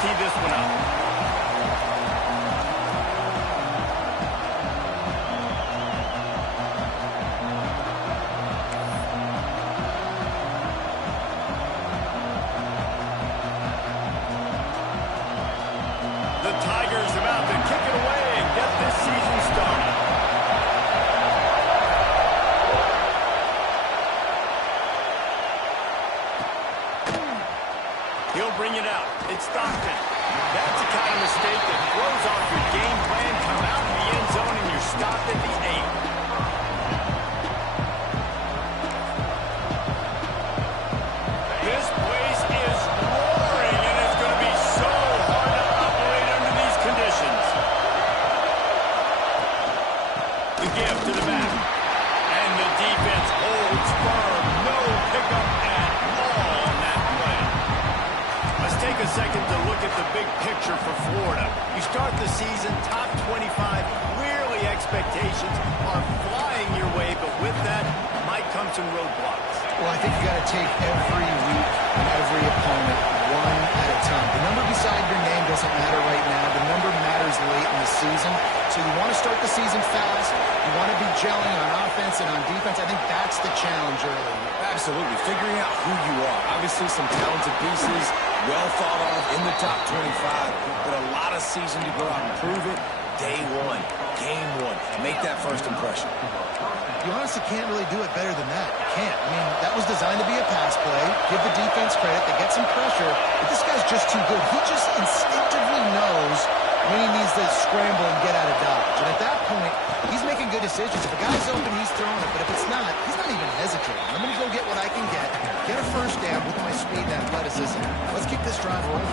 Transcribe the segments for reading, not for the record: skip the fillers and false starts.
tee this one up. The Tigers about to kick it away and get this season started. He'll bring it out. It's Stockton. That's the kind of mistake that throws off your game plan. Come out in the end zone and you're stopped at the 8. This place is roaring, and it's going to be so hard to operate under these conditions. The give to the back. And the defense holds firm. No pickup at all on that play. Let's take a second to look at the big picture for Florida. You start the season top 25. Clearly expectations are flying your way, but with that might come some roadblocks. Well, I think you got to take every week and every opponent one at a time. The number beside your name doesn't matter right now. The number matters late in the season. So you want to start the season fast. You want to be gelling on offense and on defense. I think that's the challenge early. Absolutely. Figuring out who you are. Obviously some talented pieces, well thought of in the top 25, but a lot of season to go out and prove it. Day one, game one. Make that first impression. You honestly can't really do it better than that. You can't. I mean, that was designed to be a pass play. Give the defense credit. They get some pressure. But this guy's just too good. He just instinctively knows when he needs to scramble and get out of dodge. And at that point, he's making good decisions. If a guy's open, he's throwing it. But if it's not, he's not even hesitating. I'm going to go get what I can get a first down with my speed and athleticism. Let's keep this drive rolling.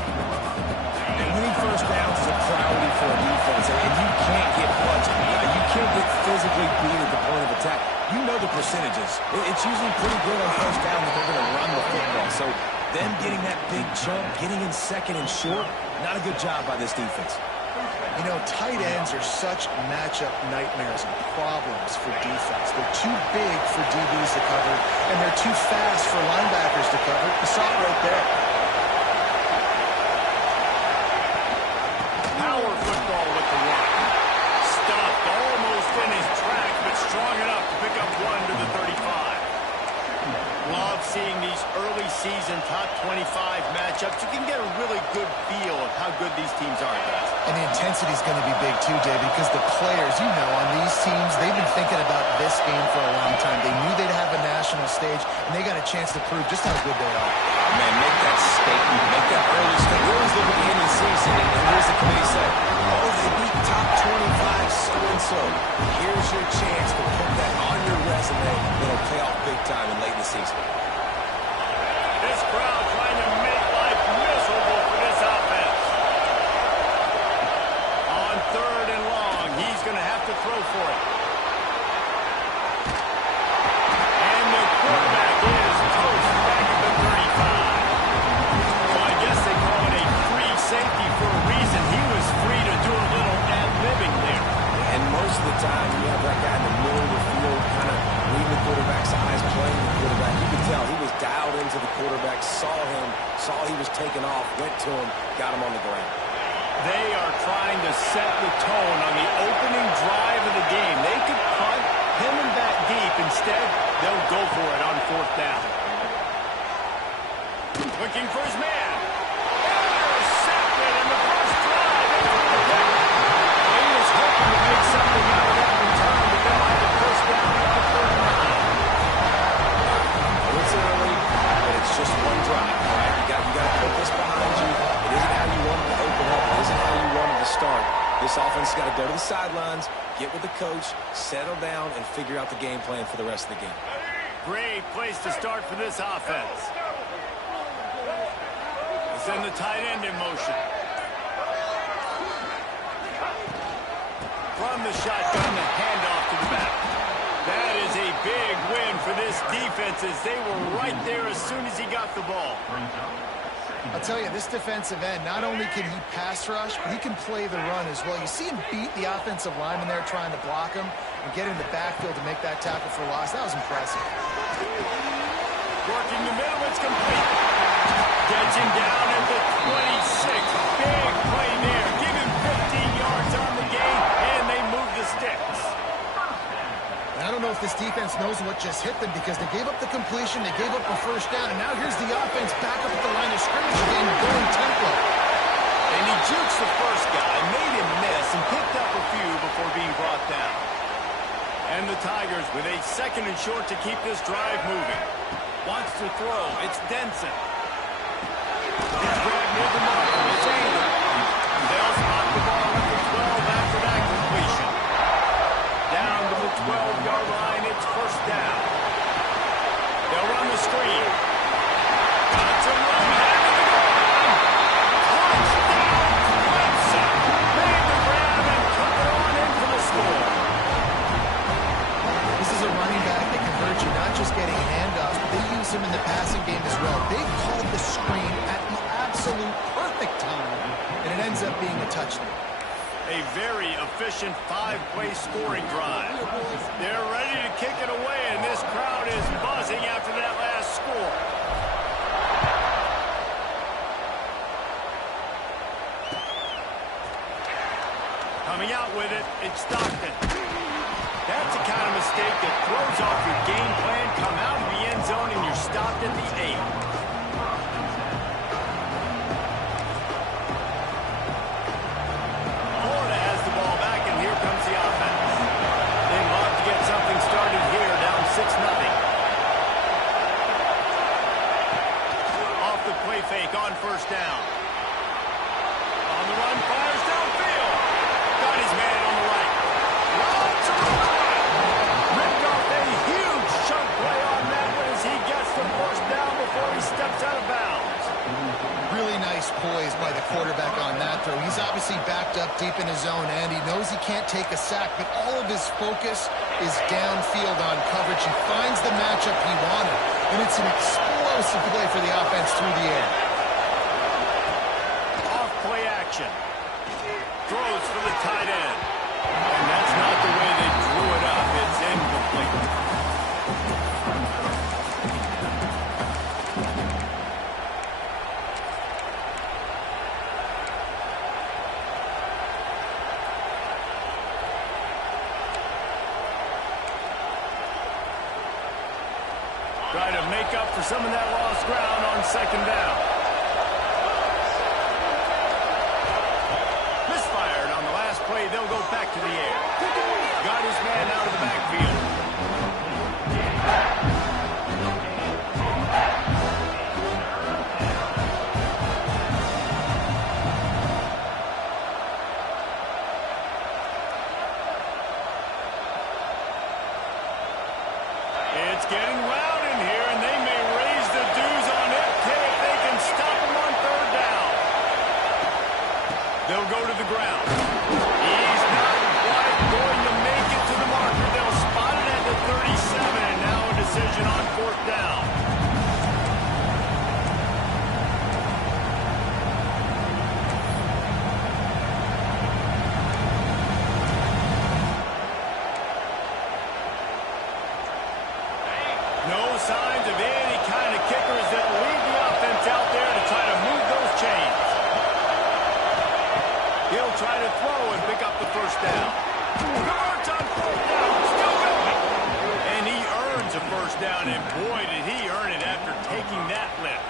And winning first downs is a priority for a defense. And you can't get punched. You can't get physically beat at the point of attack. You know the percentages. It's usually pretty good on first down that they're going to run the football. So them getting that big chunk, getting in second and short, not a good job by this defense. You know, tight ends are such matchup nightmares and problems for defense. They're too big for DBs to cover, and they're too fast for linebackers to cover. You saw it right there. Power football with the run. Stuffed almost in his track, but strong enough to pick up one to the 35. Love seeing these early season top 25 matchups. You can get a really good feel of how good these teams are, guys. And the intensity is going to be big too, David, because the players, you know, on these teams, they've been thinking about this game for a long time. They knew they'd have a national stage, and they got a chance to prove just how good they are. Man, make that statement, make that early statement. We always look at the end of the season, and here's the committee say, oh, they beat top 25 so-and-so. Here's your chance to put that on your resume that'll pay off big time in late in the season. This crowd trying to make life miserable for this offense. On 3rd and long, he's going to have to throw for it. And the quarterback is toast back at the 35. So I guess they call it a free safety for a reason. He was free to do a little ad-libbing there. And most of the time, you have that guy in the middle of the field kind of reading the quarterback's eyes, playing the quarterback. You can tell he was dialed into the quarterback, saw him, saw he was taking off, went to him, got him on the ground. They are trying to set the tone on the opening drive of the game. They could punt him and back deep. Instead, they'll go for it on 4th down. Looking for his man. Intercepted in the first drive. He was hoping to make something out of that return, but they'll have the first down on 3rd and 9. It's early, but it's just one drive. All right? You got to put this behind you. It isn't how you wanted to open up. It isn't how you wanted to start. This offense has got to go to the sidelines, get with the coach, settle down, and figure out the game plan for the rest of the game. Great place to start for this offense. Send the tight end in motion. From the shotgun, the handoff to the back. That is a big win for this defense as they were right there as soon as he got the ball. I'll tell you, this defensive end, not only can he pass rush, but he can play the run as well. You see him beat the offensive lineman there trying to block him and get in the backfield to make that tackle for loss. That was impressive. Working the middle, it's complete. Gets him down at the 26. Big play there. Give him 15 yards on the game, and they move the sticks. I don't know if this defense knows what just hit them because they gave up the completion, they gave up a first down, and now here's the offense back up at the line of scrimmage again, going tempo. And he jukes the first guy, made him miss, and picked up a few before being brought down. And the Tigers with a 2nd and short to keep this drive moving. Wants to throw. It's Denson. It's grabbed near the marker. It's Ingram. They'll spot the ball at the 12 after that completion. Down to the 12-yard line. It's first down. They'll run the screen. Got some room. Headed to the goal line. Touchdown, Clemson. Made the grab and took it on in for the score. This is a running back that can hurt you, not just getting handoffs, but they use him in the passing game as well. They called the screen at the absolute perfect time, and it ends up being a touchdown. A very efficient 5-play scoring drive. They're ready to kick it away, and this crowd is buzzing after that last score. Coming out with it, it's Stockton. That's the kind of mistake that throws off your game plan. Come out of the end zone, and you're stopped at the 8. Fake on first down. On the run, fires downfield. Got his man on the right. Lots of run. Ripped off a huge chunk play on that one as he gets the first down before he steps out of bounds. Really nice poise by the quarterback on that throw. He's obviously backed up deep in his zone, and he knows he can't take a sack, but all of his focus is downfield on coverage. He finds the matchup he wanted, and it's an explosive play for the offense through the air. Off play action. Throws for the tight end. And that's not the way they drew it up. It's incomplete. Try to make up for some of that lost ground on second down. Misfired on the last play. They'll go back to the air. Got his man out of the backfield. It's getting loud in here, and they may raise the dues on it if they can stop him on third down. They'll go to the ground. He's not quite going to make it to the marker. They'll spot it at the 37, and now a decision on fourth down. No signs of any kind of kickers that'll lead the offense out there to try to move those chains. He'll try to throw and pick up the first down. Converts on fourth down, still going. And he earns a first down, and boy, did he earn it after taking that lift.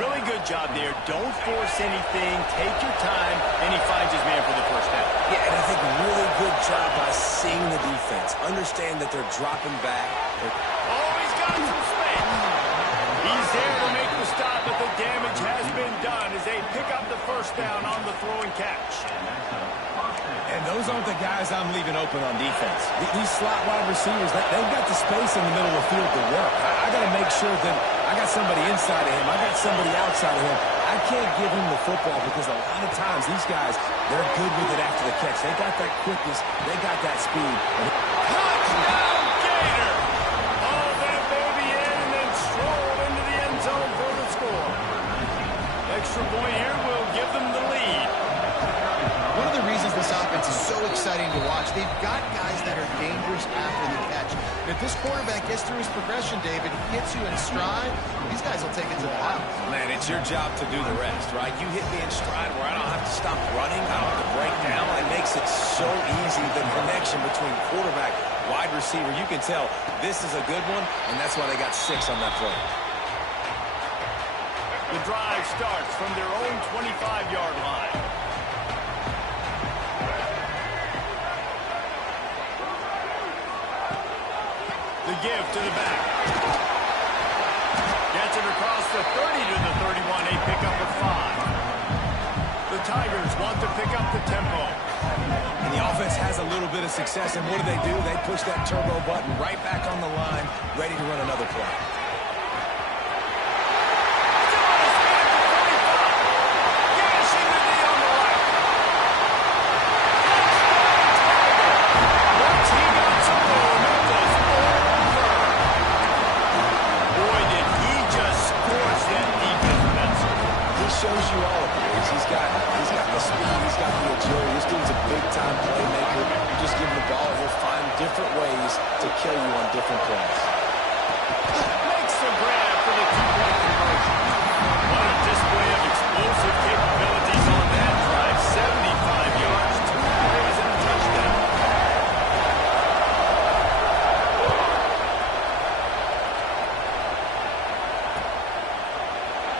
Really good job there. Don't force anything. Take your time, and he finds his man for the first down. Yeah, and I think really good job by seeing the defense. Understand that they're dropping back. Oh, he's got some space. He's there to make the stop, but the damage has been done as they pick up the first down on the throw and catch. And those aren't the guys I'm leaving open on defense. These slot wide receivers, they've got the space in the middle of the field to work. I got to make sure that I got somebody inside of him. I got somebody outside of him. I can't give him the football because a lot of times these guys, they're good with it after the catch. They got that quickness. They got that speed. Touchdown, Gator! All that baby in and then strolled into the end zone for the score. Extra point here will give them the lead. One of the reasons this offense is so exciting to watch, they've got guys that are dangerous after the catch. If this quarterback gets through his progression, David, he hits you in stride, these guys will take it to the house. Man, it's your job to do the rest, right? You hit me in stride where I don't have to stop running. I don't have to break down. It makes it so easy, the connection between quarterback, wide receiver. You can tell this is a good one, and that's why they got 6 on that play. The drive starts from their own 25-yard line. The give to the back. Gets it across the 30 to the 31. A pickup of 5. The Tigers want to pick up the tempo. And the offense has a little bit of success, and what do? They push that turbo button right back on the line, ready to run another play. Shows you all of it. He's got the speed, he's got the agility. This dude's a big-time playmaker. You just give him the ball, he'll find different ways to kill you on different plays. Makes the grab for the 2-point conversion. What a display of explosive capabilities on that drive. 75 yards, 2 plays, and a touchdown.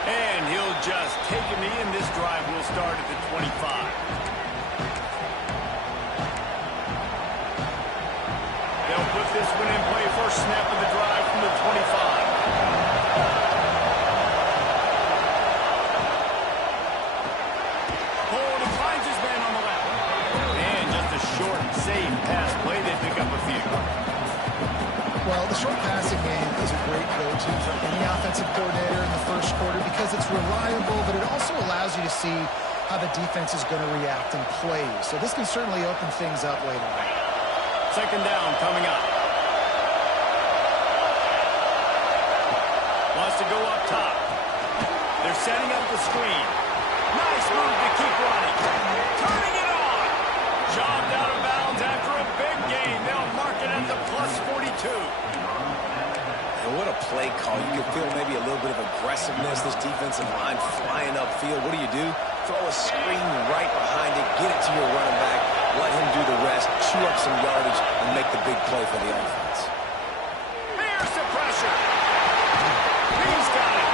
And he'll just take a knee, and this drive will start at the 25. They'll put this one in play. First snap of the drive from the 25. Hold and finds his man on the left. And just a short, safe pass play. They pick up a few. Well, the short passing game is a great go-to for any offensive coordinator in the first quarter because it's reliable, but it also allows you to see how the defense is going to react in plays. So this can certainly open things up later on. Second down coming up. Wants to go up top. They're setting up the screen. Nice move to keep running. Turning it on. Jobbed out of bounds after a big gain. They'll mark it at the plus 42. And what a play call. You can feel maybe a little bit of aggressiveness. This defensive line flying upfield. What do? Throw a screen right behind it. Get it to your running back. Let him do the rest. Chew up some yardage and make the big play for the offense. Here's the pressure. He's got it.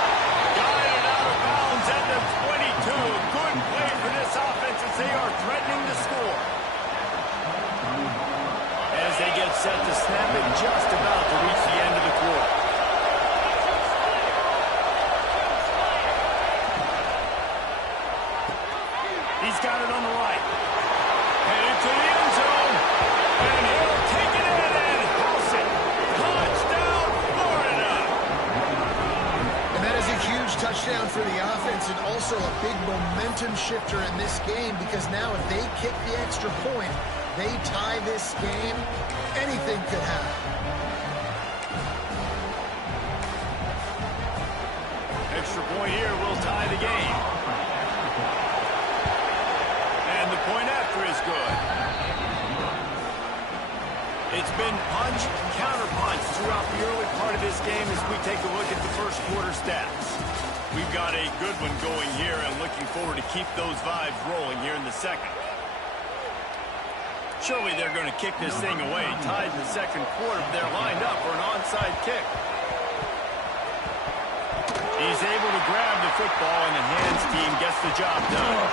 Got it out of bounds at the 22. Good play for this offense as they are threatening to score. As they get set to snap it, just about to reach the end of the quarter. He's got it on the right. Headed to the end zone. And he'll take it in and house it. Touchdown, Florida. And that is a huge touchdown for the offense and also a big momentum shifter in this game because now if they kick the extra point, they tie this game, anything could happen. Extra point here will tie the game. And the point after is good. It's been punch, counter-punch throughout the early part of this game as we take a look at the first quarter stats. We've got a good one going here and looking forward to keep those vibes rolling here in the second. Surely they're going to kick this thing away. Tied in the second quarter, they're lined up for an onside kick. He's able to grab the football, and the hands team gets the job done.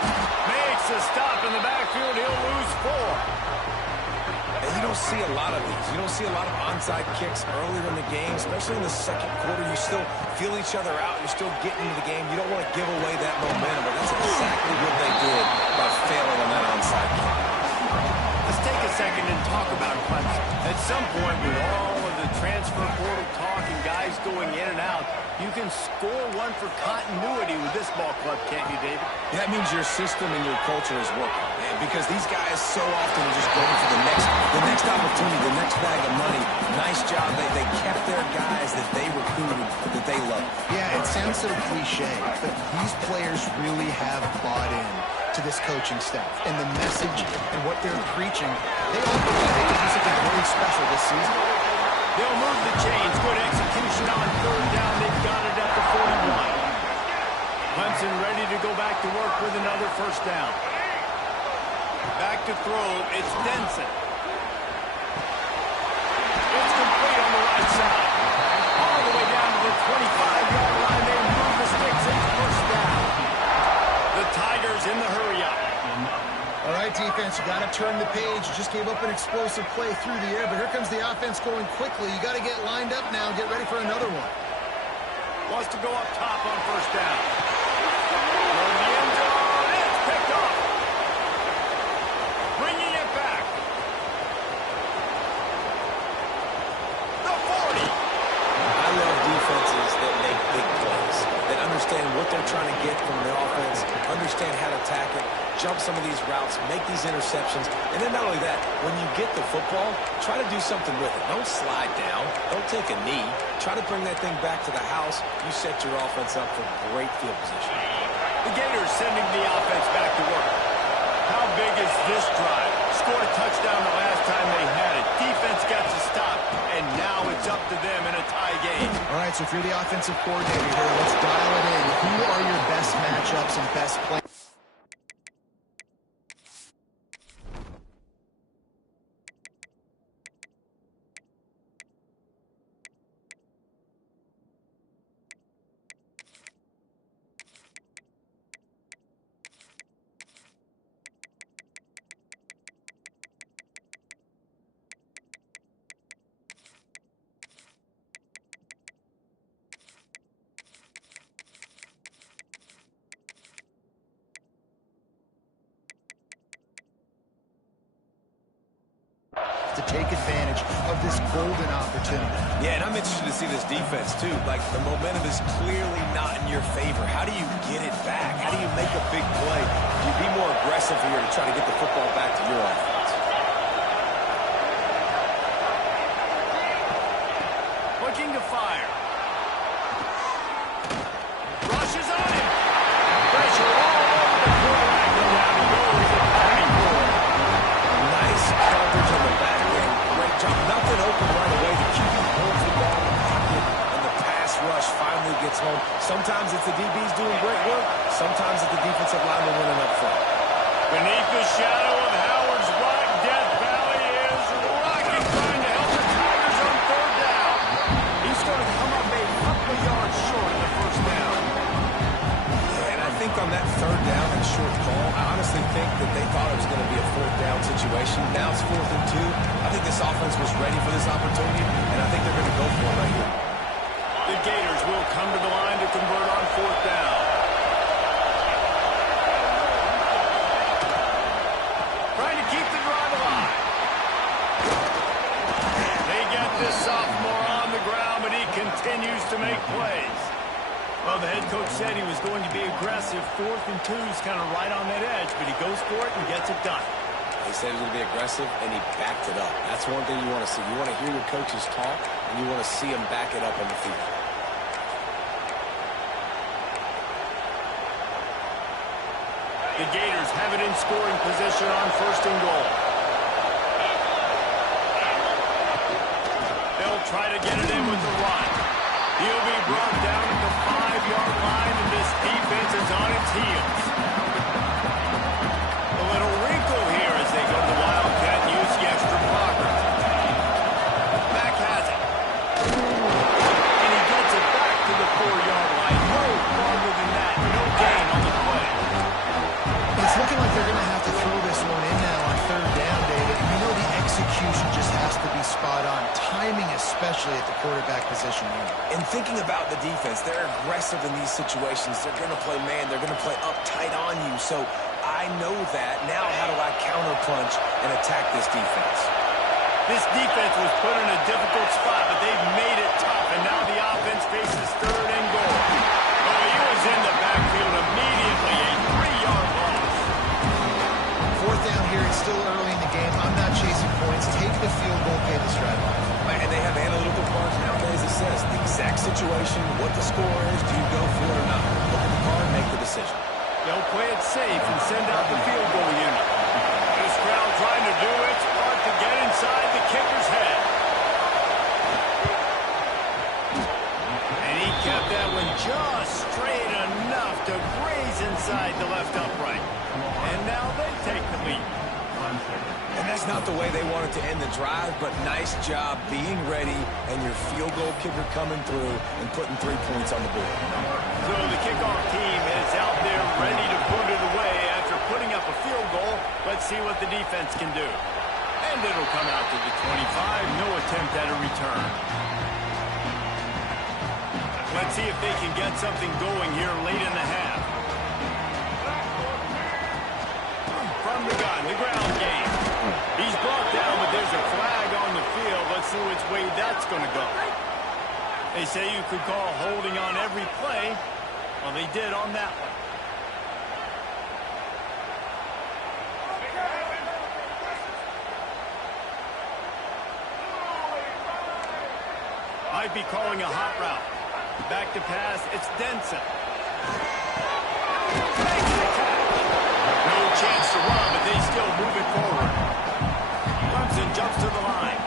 Makes a stop in the backfield. He'll lose 4. And you don't see a lot of these. You don't see a lot of onside kicks earlier in the game, especially in the second quarter. You still feel each other out. You're still getting into the game. You don't want to give away that momentum, but that's exactly what they did by failing on that onside kick. Let's take a second and talk about Clemson. At some point, with all of the transfer portal talk and guys going in and out, you can score one for continuity with this ball club, can't you, David? That means your system and your culture is working, man, because these guys so often are just going for the next opportunity, the next bag of money. Nice job. They kept their guys that they recruited, that they love. Yeah, it sounds so cliche, but these players really have bought in to this coaching staff and the message and what they're preaching. They all believe they can do something really special this season. They'll first down. Back to throw, it's Denson. It's complete on the right side. All the way down to the 25-yard line. They move the sticks. It's first down. The Tigers in the hurry-up. All right, defense, you got to turn the page. You just gave up an explosive play through the air, but here comes the offense going quickly. You got to get lined up now and get ready for another one. Wants to go up top on first down. From the end zone, it's picked off. Bringing it back. The 40. I love defenses that make big plays, that understand what they're trying to get from their offense, understand how to attack it, jump some of these routes, make these interceptions, and then not only that, when you get the football, try to do something with it. Don't slide down. Don't take a knee. Try to bring that thing back to the house. You set your offense up for great field position. The Gators sending the offense back to work. How big is this drive? Scored a touchdown the last time they had it. Defense got to stop, and now it's up to them in a tie game. All right, so if you're the offensive coordinator here, let's dial it in. Who are your best matchups and best players? To take advantage of this golden opportunity. Yeah, and I'm interested to see this defense, too. Like, the momentum is clearly not in your favor. How do you get it back? How do you make a big play? Do you be more aggressive here to try to get the football back to your offense? Looking to fire. Rushes on him. Pressure all over the quarterback. And down he goes at 94. Nice coverage on the back end. Great job. Nothing open right away. The QB holds the ball in the pocket, and the pass rush finally gets home. Sometimes it's the DBs doing great work. Sometimes it's the defensive lineman winning up front. Beneath the shadow of Howard's rock, Death Valley is rocking, trying to help the Tigers on third down. He's going to come up a couple of yards short of the first down. And I think on that third down and short call, I honestly think that they thought it was going to be a fourth down situation. Now it's 4th and 2. I think this offense was ready for this opportunity, and I think they're going to go for it right here. The Gators will come to the line to convert on fourth down. Trying to keep the drive alive. They get this sophomore on the ground, but he continues to make plays. Well, the head coach said he was going to be aggressive. 4th and 2 is kind of right on that edge, but he goes for it and gets it done. He said he was going to be aggressive, and he backed it up. That's one thing you want to see. You want to hear your coaches talk, and you want to see them back it up on the field. The Gators have it in scoring position on 1st and goal. They'll try to get it in with the run. He'll be brought down at the 5-yard line, and this defense is on its heels. A little wrinkle here as they go to the Wildcat and use the extra blocker. Back has it. And he gets it back to the 4-yard line. No farther than that. No gain on the play. It's looking like they're going to have to throw this one in now on third down, David. You know the execution just has to be spot on. Timing especially at the quarterback position here. And thinking about the defense, they're aggressive in these situations. They're going to play man. They're going to play up tight on you. So I know that. Now how do I counterpunch and attack this defense? This defense was put in a difficult spot, but they've made it tough, and now the offense faces 3rd and goal. Oh, he was in the backfield immediately, a 3-yard loss. 4th down here, it's still early in the game. I'm not chasing points. Take the field goal, pay the stride line. And they have analytical cards nowadays that says the exact situation, what the score is, do you go for it or not? Look at the card, make the decision. They'll play it safe and send out the field goal unit. This crowd trying to do its part to get inside the kicker's head. And he kept that one just straight enough to graze inside the left upright. It's not the way they wanted to end the drive, but nice job being ready and your field goal kicker coming through and putting 3 points on the board. So the kickoff team is out there ready to put it away after putting up a field goal. Let's see what the defense can do. And it'll come out to the 25. No attempt at a return. Let's see if they can get something going here late in the half. From the gun, the ground game. He's brought down, but there's a flag on the field. Let's see which way that's going to go. They say you could call holding on every play. Well, they did on that one. Might be calling a hot route. Back to pass, it's Denson. No chance to run, but they still move it forward. Clemson jumps to the line.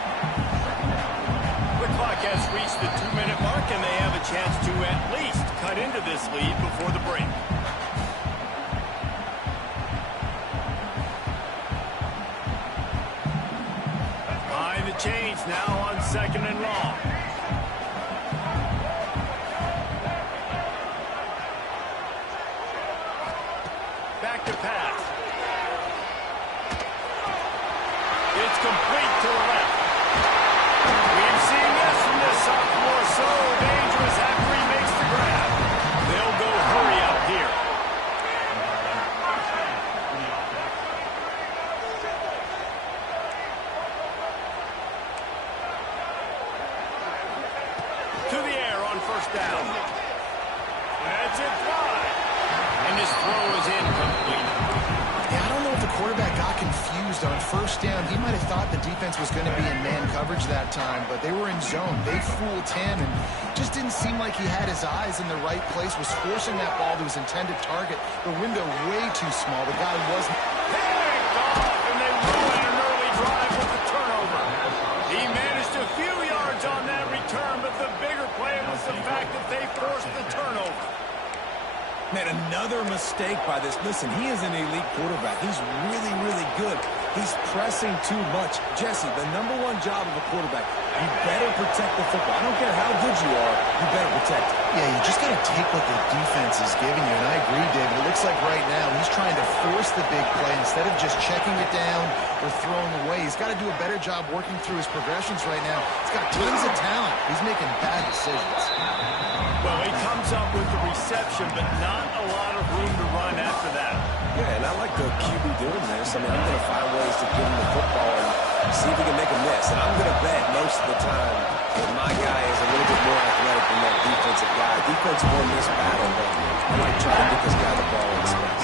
The clock has reached the 2-minute mark, and they have a chance to at least cut into this lead before the break. Behind the chains now on 2nd and long. Back to pass. It's complete to the left. We've seen this from this sophomore. So dangerous after he makes the grab. They'll go hurry up here. To the air on 1st down. That's it, wide. And this throw is incomplete. Yeah, I don't know if the quarterback got confused on 1st down. He might have thought the defense was going to be in man coverage that time, but they were in zone. They fooled him and just didn't seem like he had his eyes in the right place, was forcing that ball to his intended target. The window way too small. The guy wasn't. Picked off, and they ruin an early drive with the turnover. He managed a few yards on that return, but the bigger play was the fact that they forced the turnover. Man, another mistake by this. Listen, he is an elite quarterback. He's really, really good. He's pressing too much. Jesse, the #1 job of a quarterback, you better protect the football. I don't care how good you are, you better protect it. Yeah, you just got to take what the defense is giving you, and I agree, David. It looks like right now he's trying to force the big play instead of just checking it down or throwing away. He's got to do a better job working through his progressions right now. He's got tons of talent. He's making bad decisions. Well, he comes up with the reception, but not a lot of room to run after that. Yeah, and I like the QB doing this. I mean, I'm going to find ways to give him the football and see if he can make a miss. And I'm going to bet most of the time that my guy is a little bit more athletic than that defensive guy. Defense won this battle, but I like trying to get this guy the ball in space.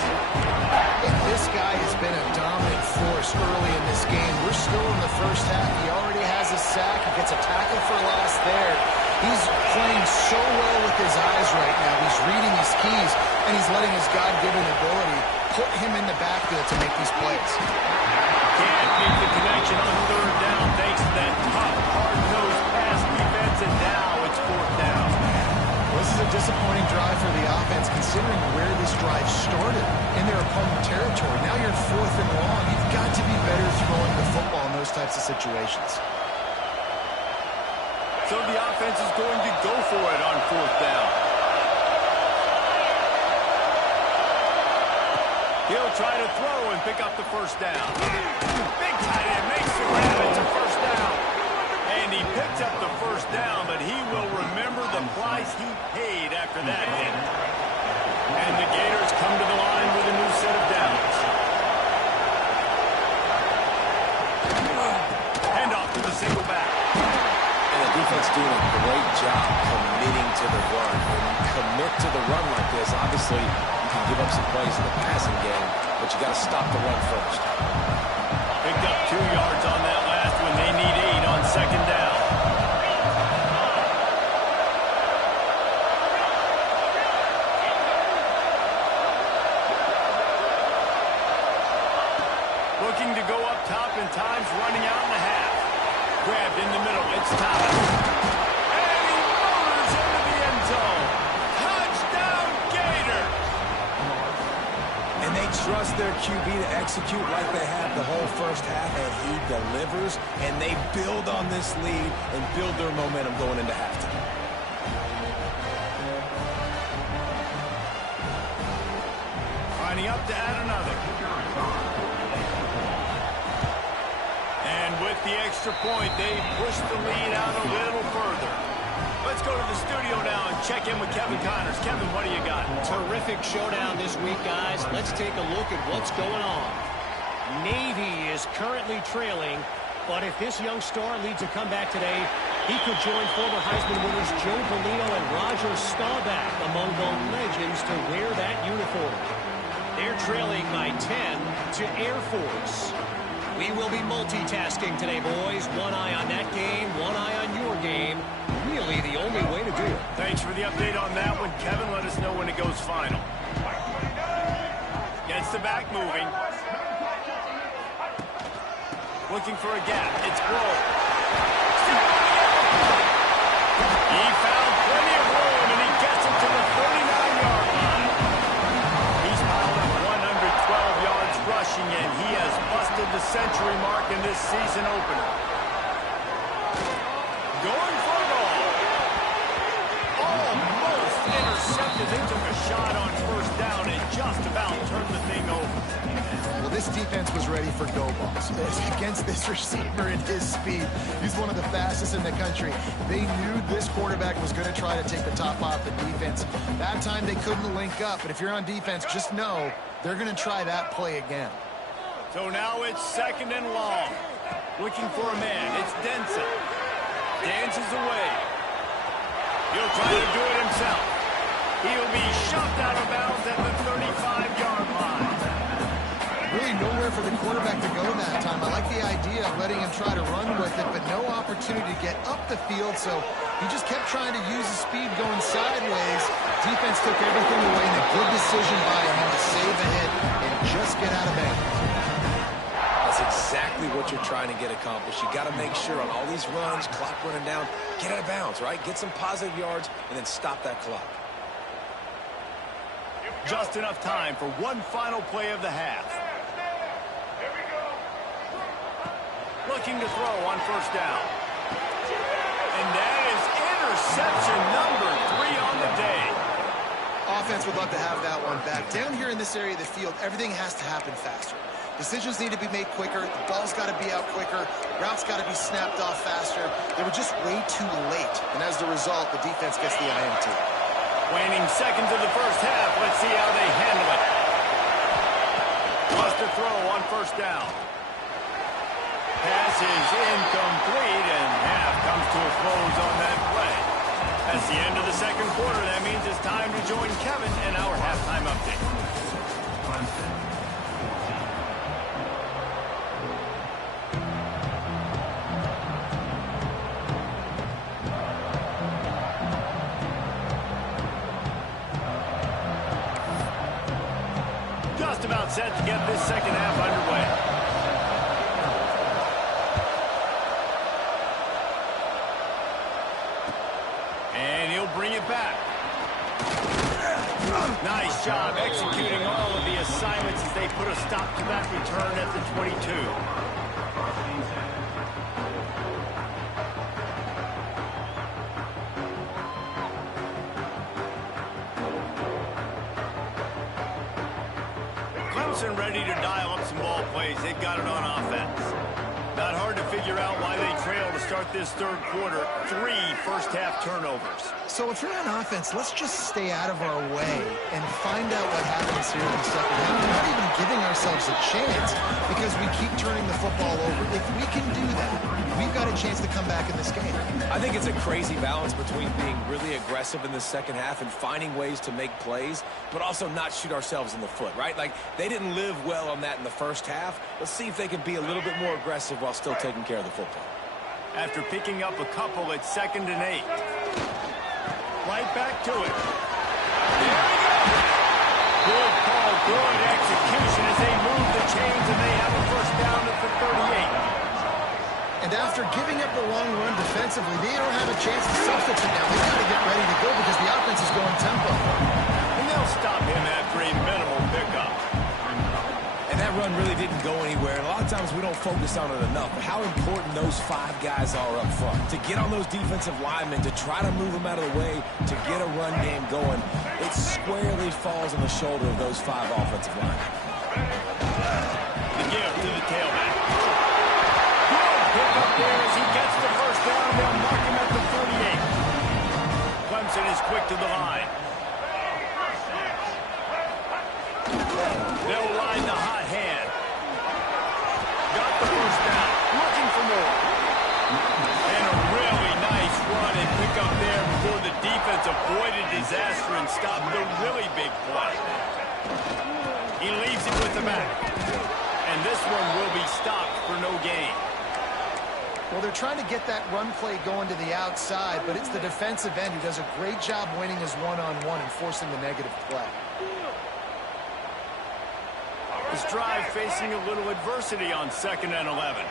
And this guy has been a dominant force early in this game. We're still in the 1st half. He already has a sack. He gets a tackle for loss there. He's playing so well with his eyes right now. He's reading his keys, and he's letting his God-given ability put him in the backfield to make these plays. Can't make the connection on 3rd down thanks to that tough, hard-nosed pass defense, and now it's 4th down. Well, this is a disappointing drive for the offense, considering where this drive started in their opponent territory. Now you're 4th and long. You've got to be better throwing the football in those types of situations. So the offense is going to go for it on 4th down. He'll try to throw and pick up the 1st down. Big tight end makes the grab. It's a 1st down. And he picks up the 1st down, but he will remember the price he paid after that hit. And the Gators come to the line with a new set of downs. Handoff to the single back. Defense doing a great job committing to the run. When you commit to the run like this, obviously you can give up some plays in the passing game, but you got to stop the run first. Picked up 2 yards on that last one. They need 8 on 2nd down. Looking to go up top, and time's running out in the half. Grabbed in the middle. It's Thomas. And he motors into the end zone. Touchdown, Gator. And they trust their QB to execute like they have the whole first half, and he delivers, and they build on this lead and build their momentum going into halftime. Lining up to add another. And with the extra point, they push the lead out a little further. Let's go to the studio now and check in with Kevin Connors. Kevin, what do you got? Terrific showdown this week, guys. Let's take a look at what's going on. Navy is currently trailing, but if this young star leads a comeback today, he could join former Heisman winners Joe Bellino and Roger Staubach among the legends to wear that uniform. They're trailing by 10 to Air Force. We will be multitasking today, boys. One eye on that game, one eye on your game. Really the only way to do it. Thanks for the update on that one, Kevin. Let us know when it goes final. Gets the back moving. Looking for a gap. It's Roll. He found plenty of room, and he gets it to the 39-yard line. He's piled up 112 yards rushing, and he has busted the century mark in this season opener. Going for a ball. Almost intercepted. They took a shot on first down and just about turned the thing over. Well, this defense was ready for go balls. Against this receiver and his speed, he's one of the fastest in the country. They knew this quarterback was going to try to take the top off the defense. That time they couldn't link up, but if you're on defense, just know they're going to try that play again. So now it's second and long. Looking for a man. It's Denson. Dances away. He'll try to do it himself. He'll be shoved out of bounds at the 35-yard line. Really nowhere for the quarterback to go that time. I like the idea of letting him try to run with it, but no opportunity to get up the field, so he just kept trying to use the speed going sideways. Defense took everything away, and a good decision by him to save a hit and just get out of bounds. That's exactly what you're trying to get accomplished. You got to make sure on all these runs, clock running down, get out of bounds, right? Get some positive yards, and then stop that clock. Just enough time for one final play of the half. Looking to throw on first down. And that is interception number 3 on the day. Offense would love to have that one back. Down here in this area of the field, everything has to happen faster. Decisions need to be made quicker. The ball's got to be out quicker. Routes got to be snapped off faster. They were just way too late. And as the result, the defense gets the INT. Waning seconds of the first half. Let's see how they handle it. Must throw on first down. Pass is incomplete, and half comes to a close on that play. That's the end of the second quarter. That means it's time to join Kevin in our halftime update. Just about set to get this second half underway. And he'll bring it back. Nice job executing all of the assignments as they put a stop to that return at the 22. Clemson ready to dial up some ball plays. They've got it on offense. Not hard to figure out why they trail to start this third quarter. 3 first-half turnovers. So if you're on offense, let's just stay out of our way and find out what happens here in the second half. We're not even giving ourselves a chance because we keep turning the football over. If we can do that, we've got a chance to come back in this game. I think it's a crazy balance between being really aggressive in the second half and finding ways to make plays, but also not shoot ourselves in the foot, right? Like, they didn't live well on that in the first half. Let's see if they can be a little bit more aggressive while still taking care of the football. After picking up a couple, it's 2nd and 8. Right back to it. There we go. Good call, good execution as they move the chains, and they have a first down at the 38. And after giving up the long run defensively, they don't have a chance to substitute now. They've got to get ready to go because the offense is going tempo. And they'll stop him after a minimal pickup. run really didn't go anywhere. And a lot of times we don't focus on it enough. But how important those 5 guys are up front. To get on those defensive linemen, to try to move them out of the way, to get a run game going, it squarely falls on the shoulder of those 5 offensive linemen. The give to the tailback. Good pick up there as he gets the first down. They'll mark him at the 38. Clemson is quick to the line. They'll ride the hot hand. Got the first down. Looking for more. And a really nice run and pick up there before the defense avoided disaster and stopped the really big play. He leaves it with the back. And this one will be stopped for no gain. Well, they're trying to get that run play going to the outside, but it's the defensive end who does a great job winning his one-on-one and forcing the negative play. This drive facing a little adversity on 2nd and 11.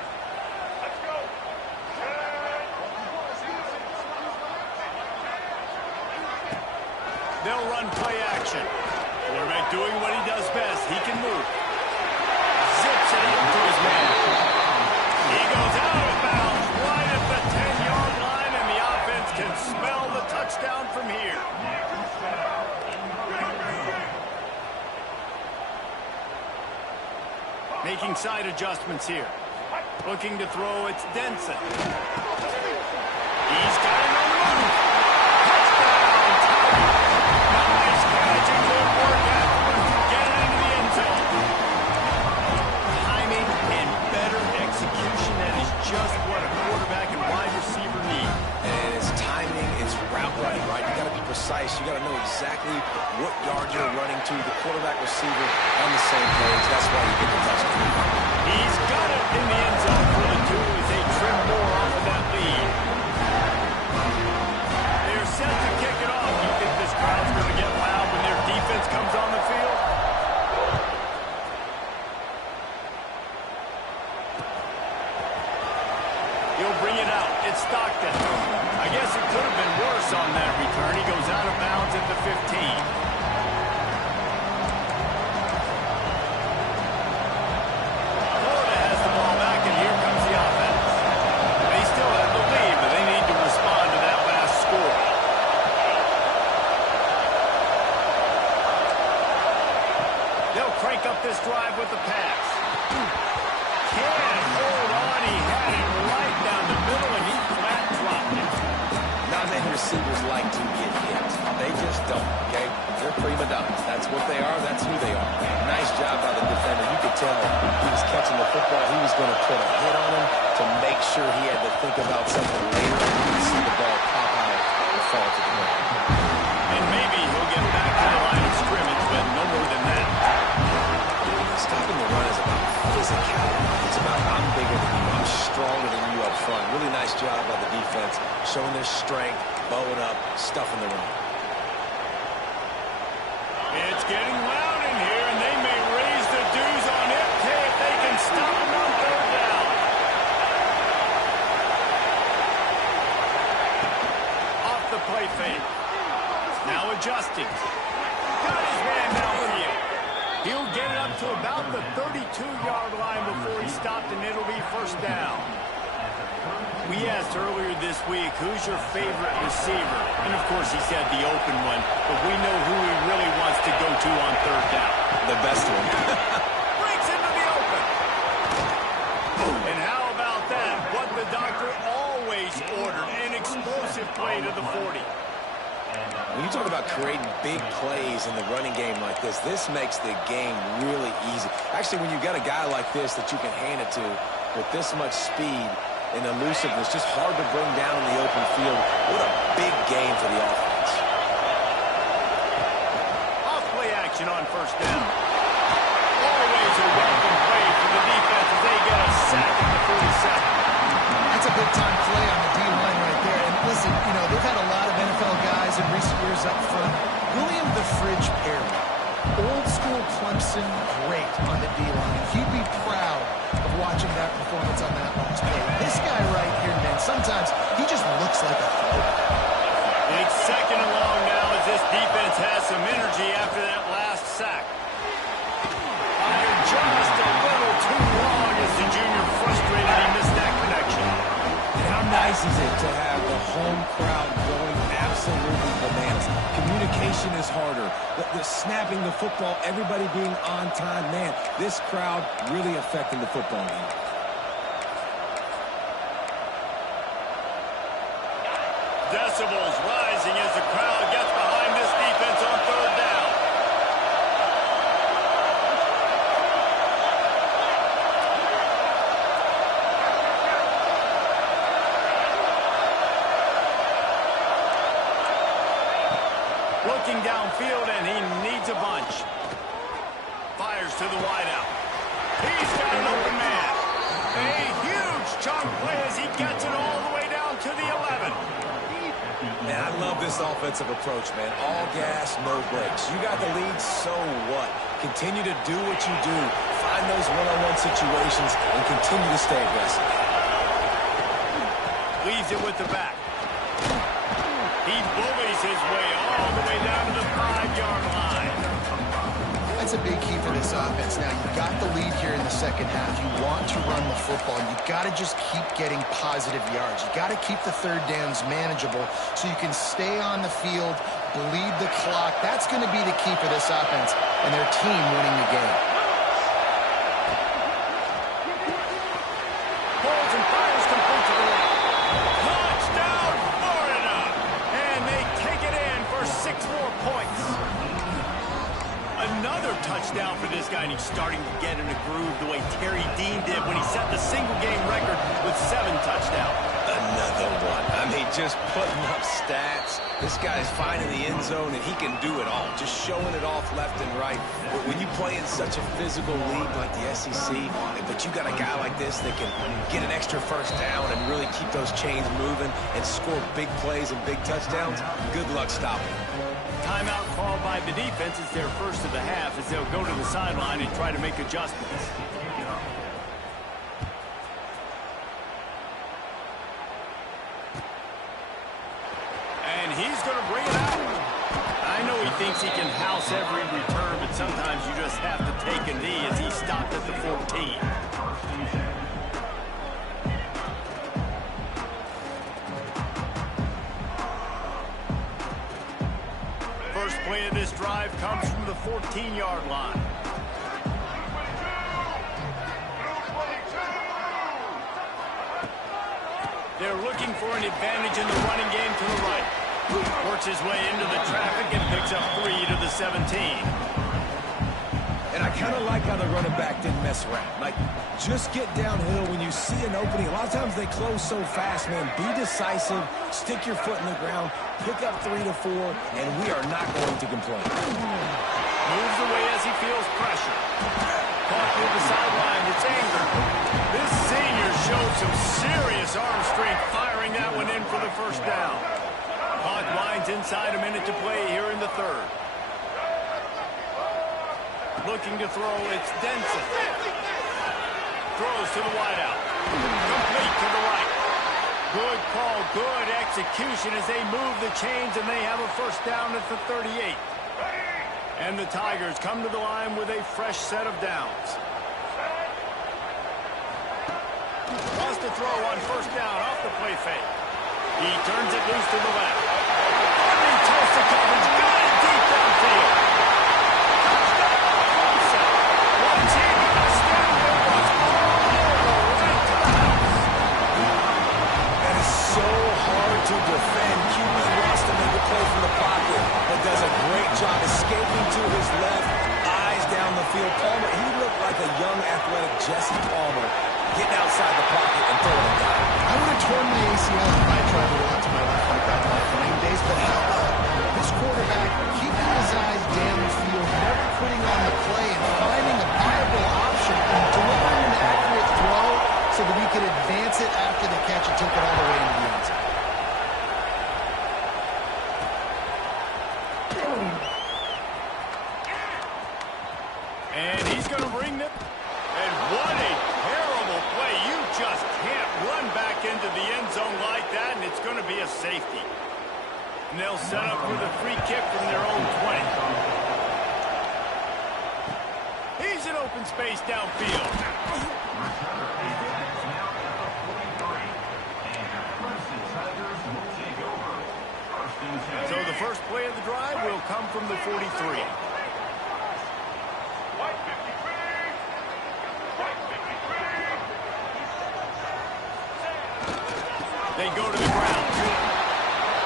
They'll run play action. Quarterback doing what he does best. He can move. Zips it up to his man. He goes out of bounds right at the 10-yard line, and the offense can smell the touchdown from here. Making side adjustments here. Looking to throw, it's Denson. He's got it on the move. Touchdown, Tiger. Nice catch and good work afterwards to get it into the end zone. Timing and better execution, that is just what a quarterback and wide receiver need. And it's timing, it's route running, right? You got to be precise. You got to know exactly what yard you're running to. The quarterback, receiver on the same page. That's why you get the touchdown. He's got it in the end zone for the 2 as they trim more off of that lead. They're set to kick it off. You think this crowd's going to get loud when their defense comes on the field? He'll bring it out. It's Stockton. I guess it could have been worse on that return. He goes out of bounds at the 15. This drive with the pass. Can't hold on. He had it right down the middle, and he flat dropped it. Not many receivers like to get hit. They just don't, okay? They're prima donnas. That's what they are. That's who they are. Nice job by the defender. You could tell he was catching the football. He was going to put a hit on him to make sure he had to think about something later. You see the ball pop out and fall to the ground. And maybe he'll get back to the line of scrimmage, but no more than that. Stopping the run is about physicality. It's about I'm bigger than you, I'm stronger than you up front. Really nice job by the defense, showing their strength, bowing up, stuffing the run. It's getting loud in here, and they may raise the dues on it if they can stop him on 3rd down. Off the play fake. Now adjusting. Got his man downfield. He'll get it up to about the 32-yard line before he stopped, and it'll be 1st down. We asked earlier this week, who's your favorite receiver? And, of course, he said the open one, but we know who he really wants to go to on 3rd down. The best one. Breaks into the open. And how about that? What the doctor always ordered, an explosive play to the 40. When you talk about creating big plays in the running game like this, this makes the game really easy. Actually, when you've got a guy like this that you can hand it to with this much speed and elusiveness, just hard to bring down in the open field. What a big game for the offense. Off play action on 1st down. Always a welcome play for the defense as they get a sack at the 47. That's a big-time play on the D-line right there. And listen, you know, they've had a lot of NFL guys in recent years up front. William the Fridge Perry, old-school Clemson great on the D-line. He'd be proud of watching that performance on that last play. This guy right here, man, sometimes he just looks like a thrower. It's 2nd and long now as this defense has some energy after that last sack. Fired just is it to have the home crowd going absolutely bananas. Communication is harder. The snapping the football, everybody being on time. Man, this crowd really affecting the football game. Decibels rising as the crowd gets behind this defense on third down. Looking downfield, and he needs a bunch. Fires to the wideout. He's got an open man. A huge chunk play as he gets it all the way down to the 11. Man, I love this offensive approach, man. All gas, no brakes. You got the lead, so what? Continue to do what you do. Find those one-on-one situations and continue to stay aggressive. Leaves it with the back. He bullies his way all the way down to the 5-yard line. That's a big key for this offense. Now, you got the lead here in the second half. You want to run the football. You got to just keep getting positive yards. You got to keep the third downs manageable so you can stay on the field, bleed the clock. That's going to be the key for this offense and their team winning the game. Holds and fires complete to the right. Touchdown, Florida! And they take it in for 6 more points. Another touchdown for this guy, and he's starting to get in a groove the way Terry Dean did when he set the single-game record with 7 touchdowns. Another one. I mean, just putting up stats. This guy's finding the end zone, and he can do it all. Just showing it off left and right. When you play in such a physical league like the SEC, but you got a guy like this that can get an extra first down and really keep those chains moving and score big plays and big touchdowns, good luck stopping. Timeout called by the defense is their first of the half as they'll go to the sideline and try to make adjustments. And he's going to bring it out. I know he thinks he can house every return, but sometimes you just have to take a knee as he stopped at the 14. First play of this drive comes from the 14-yard line. They're looking for an advantage in the running game to the right. Works his way into the traffic and picks up 3 to the 17. And I kind of like how the running back didn't mess around. Like, just get downhill when you see an opening. A lot of times they close so fast, man. Be decisive, stick your foot in the ground, pick up 3 to 4, and we are not going to complain. Moves away as he feels pressure. Caught near the sideline. It's Anger. This senior showed some serious arm strength firing that one in for the first down. Clock winds inside a minute to play here in the third. Looking to throw, it's Denson. Throws to the wideout. Complete to the right. Good call, good execution as they move the chains and they have a first down at the 38. And the Tigers come to the line with a fresh set of downs. Wants to throw on first down off the play fake. He turns it loose to the left. He toast the coverage, got it deep downfield. To defend. QB wants to make a play from the pocket, but does a great job escaping to his left, eyes down the field. Palmer, he looked like a young, athletic Jesse Palmer, getting outside the pocket and throwing it down. I would have torn my ACL if I tried to run to my left like that in my playing days, but how about this quarterback keeping his eyes downfield, never quitting on the play, and finding a viable option and delivering an accurate throw so that he could advance it after the catch and took it all the way into the end zone. And he's going to bring it. And what a terrible play. You just can't run back into the end zone like that, and it's going to be a safety. And they'll set up with a free kick from their own 20. He's in open space downfield. the first play of the drive will come from the 43. They go to the ground.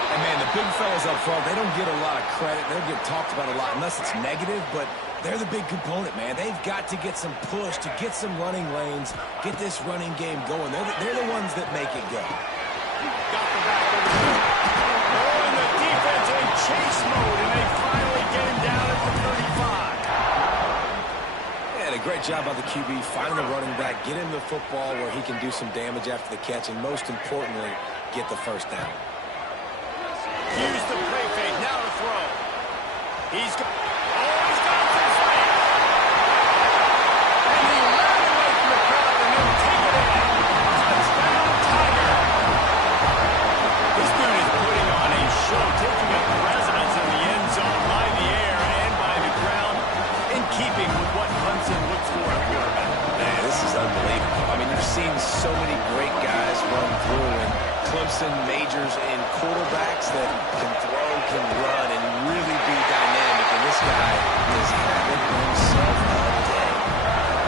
And, man, the big fellas up front, they don't get a lot of credit. They don't get talked about a lot unless it's negative, but they're the big component, man. They've got to get some push, to get some running lanes, get this running game going. They're the ones that make it go. Got the back over the oh, and the defense in chase mode, and they finally get him down at the 35. Yeah, a great job by the QB, finding the running back, get him the football where he can do some damage after the catch, and most importantly, get the first down. Use the play fake, now to throw. He's got this way. And he ran away from the crowd, and he'll take it in. Touchdown, Tiger. This dude is putting on a show, taking up residence in the end zone by the air and by the ground, in keeping with what Clemson looks for at quarterback. Man, this is unbelievable. I mean, you've seen so many great guys run through, and Clemson majors in quarterbacks that can throw, can run, and really be dynamic. And this guy is having himself a day.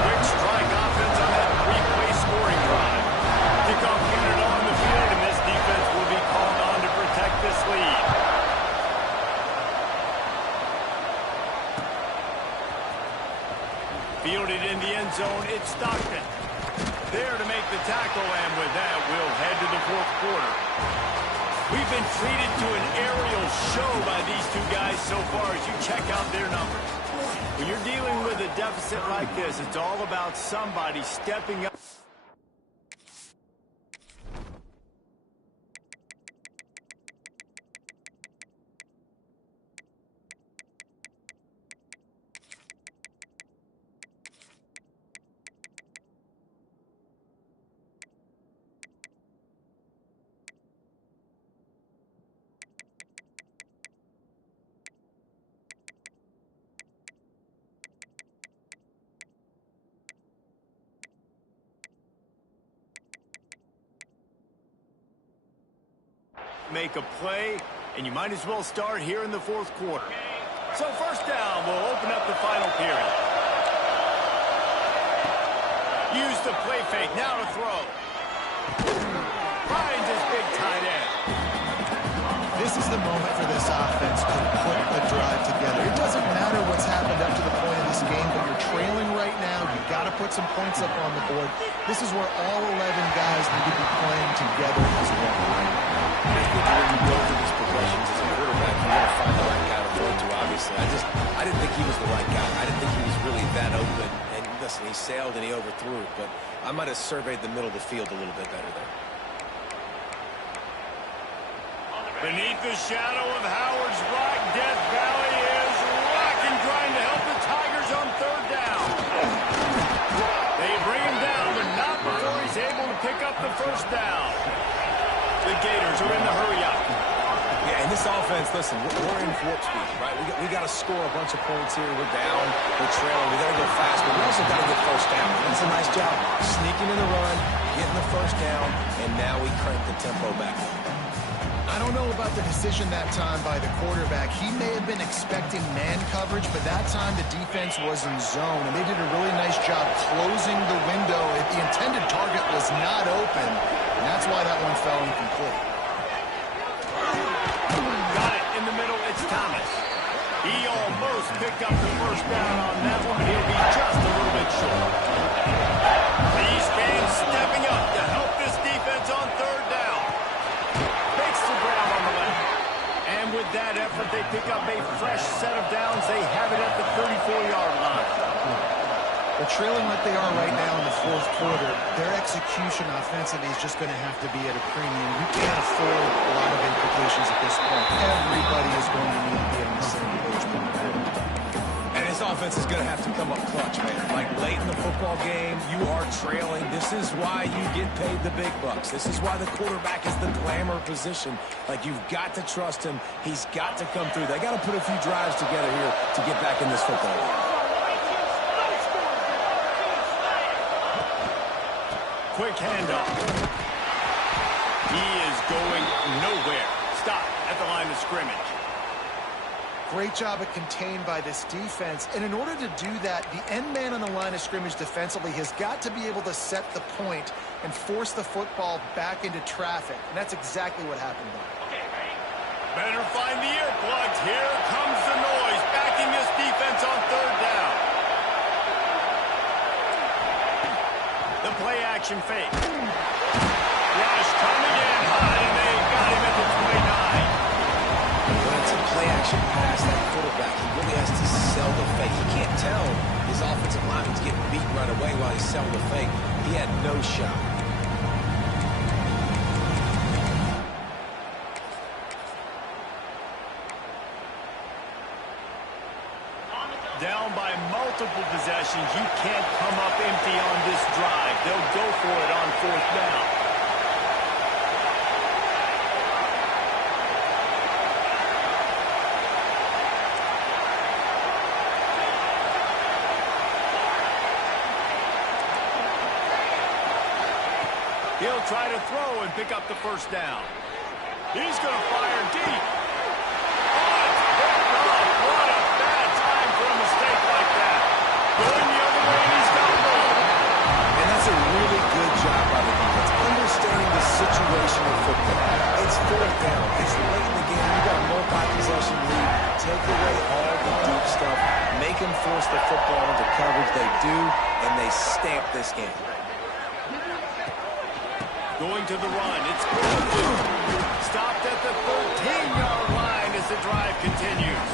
Quick strike offense on that three-play scoring drive. Kickoff unit on the field, and this defense will be called on to protect this lead. Fielded in the end zone, it's Stockton. There to make the tackle, and with that, we'll head to the fourth quarter. We've been treated to an aerial show by these two guys so far as you check out their numbers. When you're dealing with a deficit like this, it's all about somebody stepping up. Make a play, and you might as well start here in the fourth quarter. So first down, we'll open up the final period. Use the play fake, now to throw. Finds his big tight end. This is the moment for this offense to put a drive together. It doesn't matter what's happened up to the point of this game, but you're trailing right now. You've got to put some points up on the board. This is where all 11 guys need to be playing together as one. I think when you go through these progressions as a quarterback, you want to find the right guy to throw to, obviously. I didn't think he was the right guy. I didn't think he was really that open. And listen, he sailed and he overthrew it, but I might have surveyed the middle of the field a little bit better there. Beneath the shadow of Howard's Rock, Death Valley is rocking, trying to help the Tigers on third down. They bring him down, but not before he's able to pick up the first down. The Gators are in the hurry-up. Yeah, and this offense, listen, we're in warp speed, right? We got to score a bunch of points here. We're down, we're trailing, we got to go fast, but we also got to get first down. It's a nice job sneaking in the run, getting the first down, and now we crank the tempo back up. I don't know about the decision that time by the quarterback. He may have been expecting man coverage, but that time the defense was in zone, and they did a really nice job closing the window. The intended target was not open, and that's why that one fell incomplete. Got it in the middle, it's Thomas. He almost picked up the first down on that one, but he'll be just a little bit short. These fans stepping up to help this defense on third down. Makes the ground on the left. And with that effort, they pick up a fresh set of downs. They have it at the 34-yard line. Well, trailing like they are right now in the fourth quarter, their execution offensively is just going to have to be at a premium. You can't afford a lot of implications at this point. Everybody is going to need to be on the same page. And this offense is going to have to come up clutch, man. Like late in the football game, you are trailing. This is why you get paid the big bucks. This is why the quarterback is the glamour position. Like, you've got to trust him. He's got to come through. They got to put a few drives together here to get back in this football game. Quick handoff. He is going nowhere. Stop at the line of scrimmage. Great job at contained by this defense. And in order to do that, the end man on the line of scrimmage defensively has got to be able to set the point and force the football back into traffic. And that's exactly what happened there. Better find the earplugs. Here comes the noise, backing this defense on third down. The play action fake. Rush coming in hot, and they got him at the 29. When it's a play action pass, that quarterback, he really has to sell the fake. He can't tell his offensive lineman's getting beaten right away while he's selling the fake. He had no shot. Down by multiple possessions. You can't come up empty on this drive. They'll go for it on fourth down. He'll try to throw and pick up the first down. He's going to fire deep. What a bad time for a mistake like that. Going the other way, and he's got one. And that's a really good job by the defense, understanding the situation of football. It's fourth down. It's late in the game. You got a multi-possession lead. Take away all the deep stuff. Make them force the football into coverage. They do, and they stamp this game. Going to the run. It's good. Stopped at the 13-yard line as the drive continues.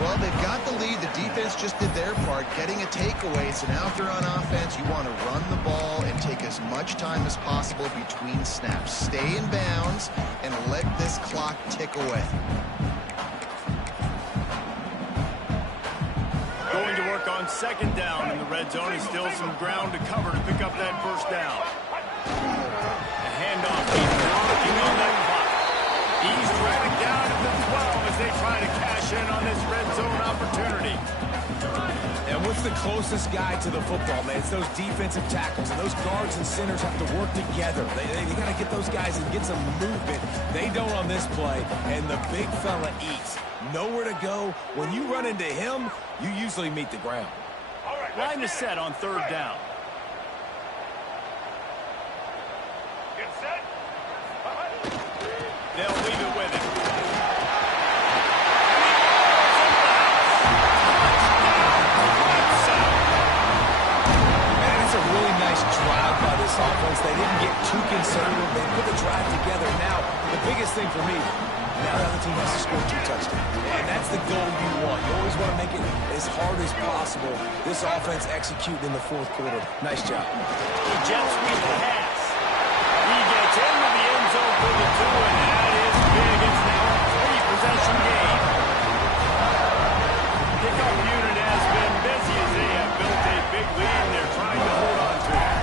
Well, they've got the lead. The defense just did their part, getting a takeaway. So now if they're on offense, you want to run the ball and take as much time as possible between snaps. Stay in bounds and let this clock tick away. Going to work on second down in the red zone. Is still some ground to cover to pick up that first down. The handoff. He's working on that clock. He's dragged down at the 12 as they try to cash in on this red zone opportunity. And what's the closest guy to the football, man? It's those defensive tackles, and those guards and centers have to work together. They got to get those guys and get some movement. They don't on this play, and the big fella eats. Nowhere to go. When you run into him, you usually meet the ground. Line is set on third down. They'll leave it with him. Man, it's a really nice drive by this offense. They didn't get too conservative. They put the drive together. Now, the biggest thing for me, now the other team has to score 2 touchdowns. And that's the goal you want. You always want to make it as hard as possible. This offense executing in the fourth quarter. Nice job. Jet sweep pass. He gets into the end zone for the 2, and that is big. It's now a 3-possession game. Kickoff unit has been busy as they have built a big lead, and they're trying to hold on to it.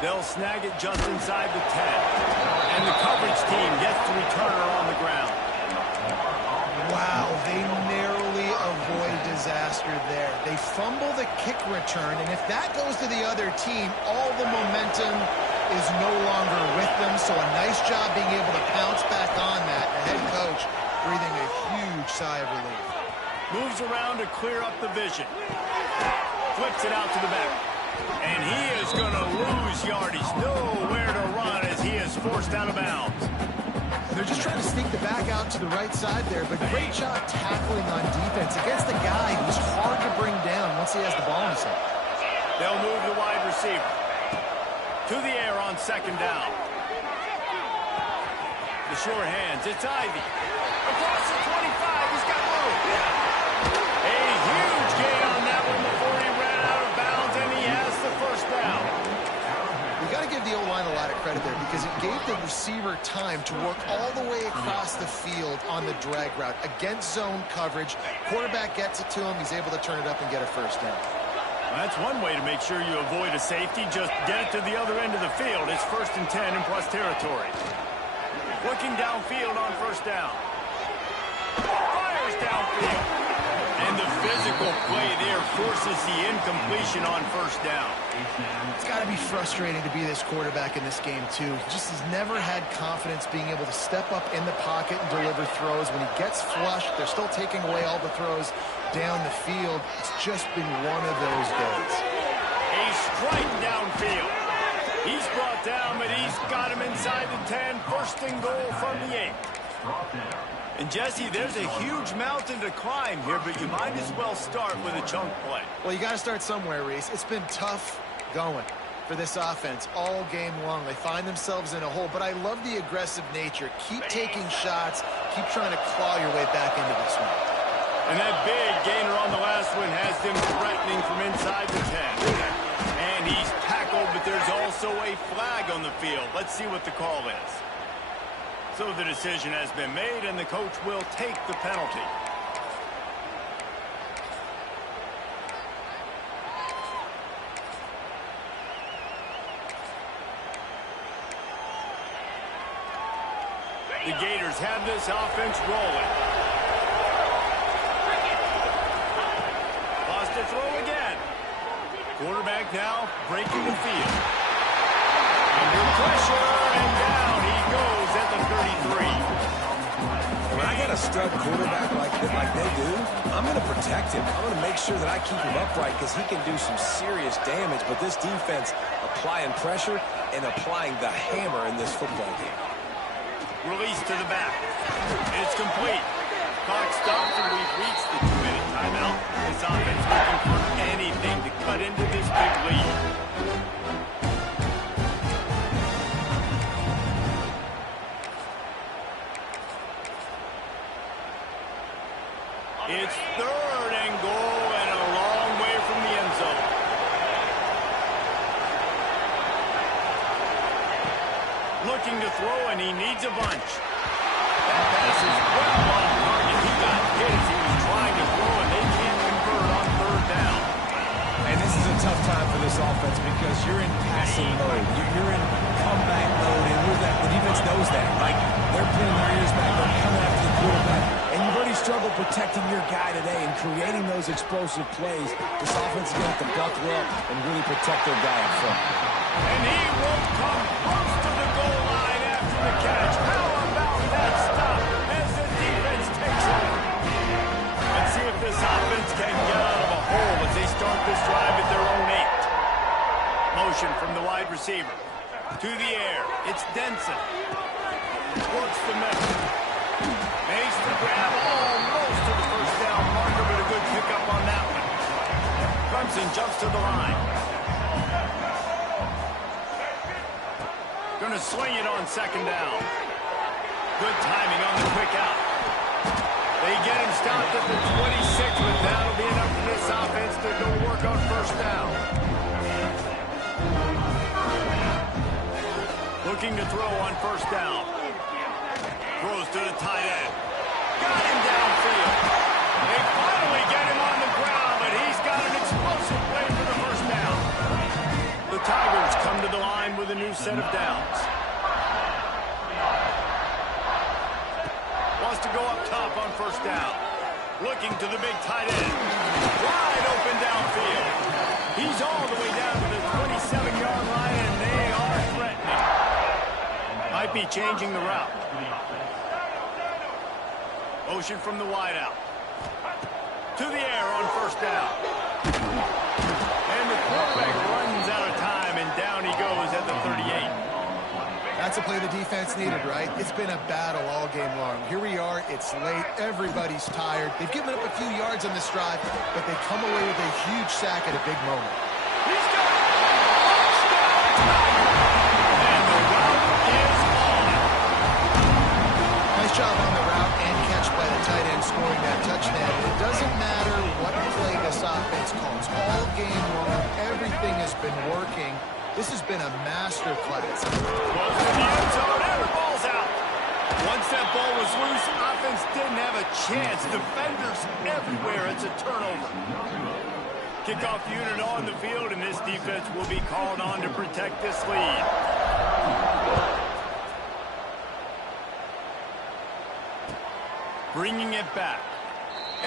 They'll snag it just inside the 10. And the coverage team gets to return her on the ground. Wow, they narrowly avoid disaster there. They fumble the kick return, and if that goes to the other team, all the momentum is no longer with them. So a nice job being able to pounce back on that. The head coach breathing a huge sigh of relief. Moves around to clear up the vision. Flips it out to the back. And he is going to lose yardage. Nowhere to run as he is forced out of bounds. They're just trying to sneak the back out to the right side there, but great job tackling on defense against a guy who's hard to bring down once he has the ball in his hand. They'll move the wide receiver. To the air on second down. The sure hands. It's Ivy. Across the 25. He's got room. A huge gain on that one before he ran out of bounds, and he has the first down. You got to give the O-line a lot of credit there because it gave the receiver time to work all the way across the field on the drag route against zone coverage. Quarterback gets it to him. He's able to turn it up and get a first down. Well, that's one way to make sure you avoid a safety. Just get it to the other end of the field. It's 1st and 10 in plus territory. Looking downfield on first down. Fires downfield. And the physical play there forces the incompletion on first down. It's got to be frustrating to be this quarterback in this game, too. He just has never had confidence being able to step up in the pocket and deliver throws. When he gets flushed, they're still taking away all the throws down the field. It's just been one of those days. A strike downfield. He's brought down, but he's got him inside the 10. First and goal from the 8. And, Jesse, there's a huge mountain to climb here, but you might as well start with a chunk play. Well, you got to start somewhere, Reese. It's been tough going for this offense all game long. They find themselves in a hole, but I love the aggressive nature. Keep taking shots. Keep trying to claw your way back into this one. And that big gainer on the last one has them threatening from inside the 10. And he's tackled, but there's also a flag on the field. Let's see what the call is. So the decision has been made, and the coach will take the penalty. The Gators have this offense rolling. Lost to throw again. Quarterback now breaking the field. Under pressure, and down he goes at the 33. When I got a stud quarterback like they do, I'm going to protect him. I'm going to make sure that I keep him upright because he can do some serious damage. But this defense applying pressure and applying the hammer in this football game. Release to the back. It's complete. Clock stops, and we've reached the 2-minute timeout. This offense looking for anything to cut into this big lead. It's third and goal and a long way from the end zone. Looking to throw, and he needs a bunch. That pass is well off target. He got hit as he was trying to throw, and they can't convert on third down. And this is a tough time for this offense because you're in passing mode. You're in comeback mode, and the defense knows that. Like, they're pulling their ears back. They're coming after the quarterback. And you've already struggled protecting your guy today and creating those explosive plays. This offense is going to have to buckle up and really protect their guy up front. And he won't come close to the goal line after the catch. How about that stop as the defense takes over? Let's see if this offense can get out of a hole as they start this drive at their own 8. Motion from the wide receiver. To the air. It's Denson. Works the middle. Makes the grab almost to the first down marker, but a good pickup on that one. Clemson jumps to the line. Going to swing it on second down. Good timing on the quick out. They get him stopped at the 26, but that'll be enough for this offense to go work on first down. Looking to throw on first down. Throws to the tight end. Got him downfield. They finally get him on the ground, but he's got an explosive play for the first down. The Tigers come to the line with a new set of downs. Wants to go up top on first down. Looking to the big tight end. Wide open downfield. He's all the way down to the 27-yard line, and they are threatening. Might be changing the route. Motion from the wide out. To the air on first down. And the quarterback runs out of time, and down he goes at the 38. That's a play the defense needed, right? It's been a battle all game long. Here we are. It's late. Everybody's tired. They've given up a few yards on this drive, but they come away with a huge sack at a big moment. He's got it! And the route is on. Nice job on the route and catch by the tight end scoring that touchdown. It doesn't matter what play this offense calls. All game long, everything has been working. This has been a master class. Close to the end zone, and the ball's out. Once that ball was loose, offense didn't have a chance. Defenders everywhere. It's a turnover. Kickoff unit on the field, and this defense will be called on to protect this lead. Bringing it back.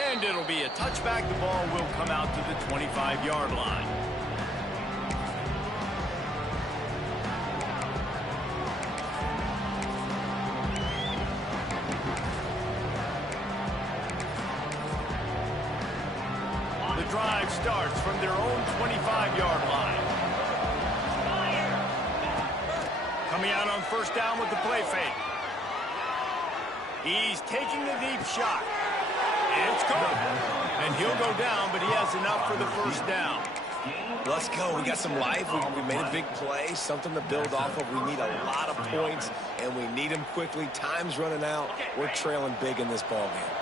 And it'll be a touchback. The ball will come out to the 25-yard line. The drive starts from their own 25-yard line. Coming out on first down with the play fake. He's taking the deep shot. It's good. And he'll go down, but he has enough for the first down. Let's go. We got some life. We made a big play, something to build off of. We need a lot of points, and we need them quickly. Time's running out. We're trailing big in this ball game.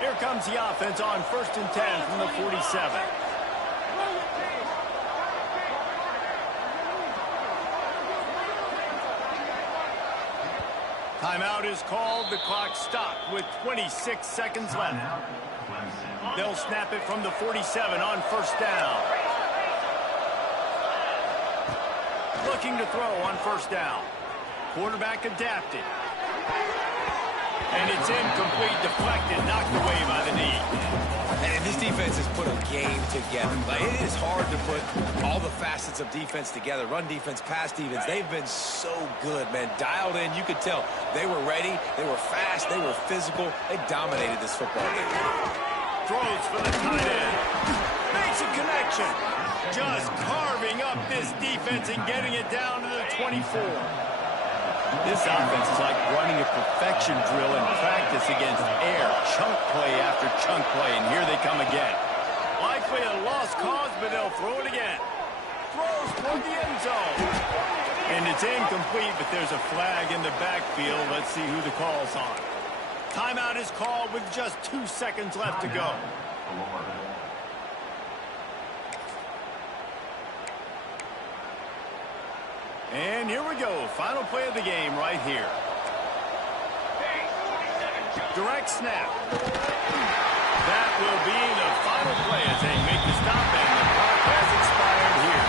Here comes the offense on 1st and 10 from the 47. Timeout is called. The clock stopped with 26 seconds left. They'll snap it from the 47 on first down. Looking to throw on first down. Quarterback adapted. And it's incomplete, deflected, knocked away by the knee. And this defense has put a game together. Like, it is hard to put all the facets of defense together. Run defense, pass defense. They've been so good, man. Dialed in. You could tell they were ready. They were fast. They were physical. They dominated this football game. Throws for the tight end. Makes a connection. Just carving up this defense and getting it down to the 24. This offense is like running a perfection drill in practice against air. Chunk play after chunk play, and here they come again. Likely a lost cause, but they'll throw it again. Throws for the end zone. And it's incomplete, but there's a flag in the backfield. Let's see who the call's on. Timeout is called with just 2 seconds left to go. And here we go. Final play of the game right here. Direct snap. That will be the final play as they make the stop, and the clock has expired here.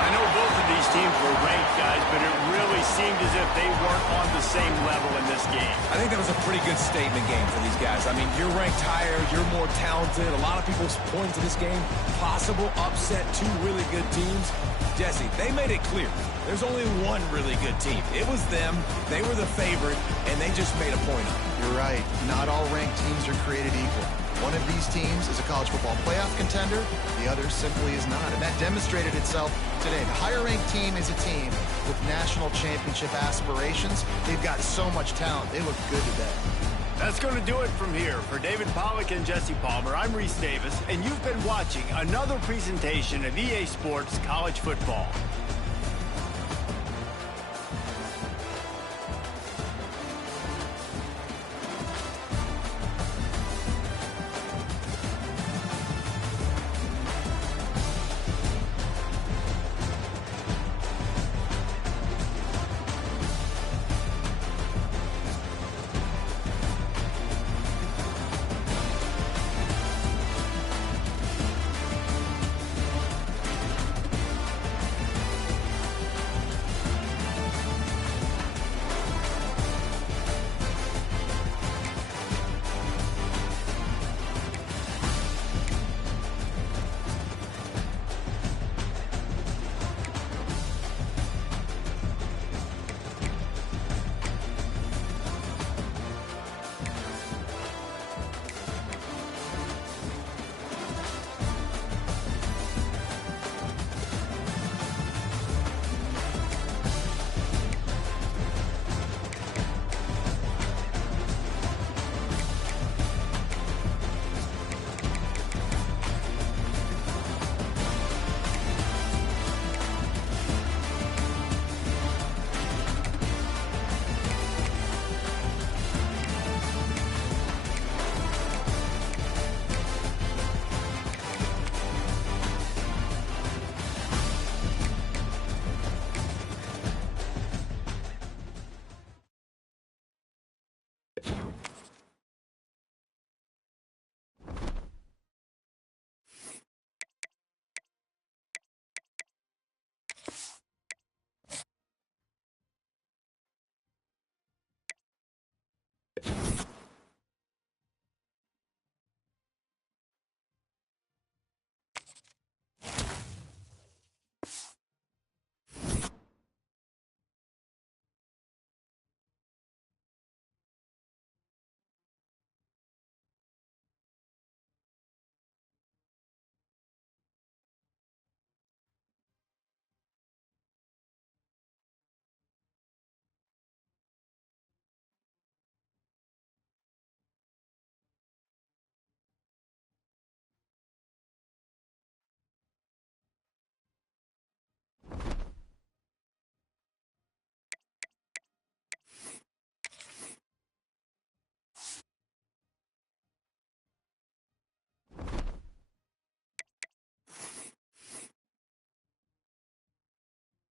I know both of these teams were ranked, guys, but it really seemed as if they weren't on the same level in this game. I think that was a pretty good statement game for these guys. I mean, you're ranked higher, you're more talented. A lot of people point to this game. Possible upset, 2 really good teams. Jesse, they made it clear. There's only one really good team. It was them. They were the favorite, and they just made a point of it. You're right. Not all ranked teams are created equal. One of these teams is a college football playoff contender. The other simply is not. And that demonstrated itself today. The higher-ranked team is a team with national championship aspirations. They've got so much talent. They look good today. That's going to do it from here. For David Pollack and Jesse Palmer, I'm Reese Davis, and you've been watching another presentation of EA Sports College Football.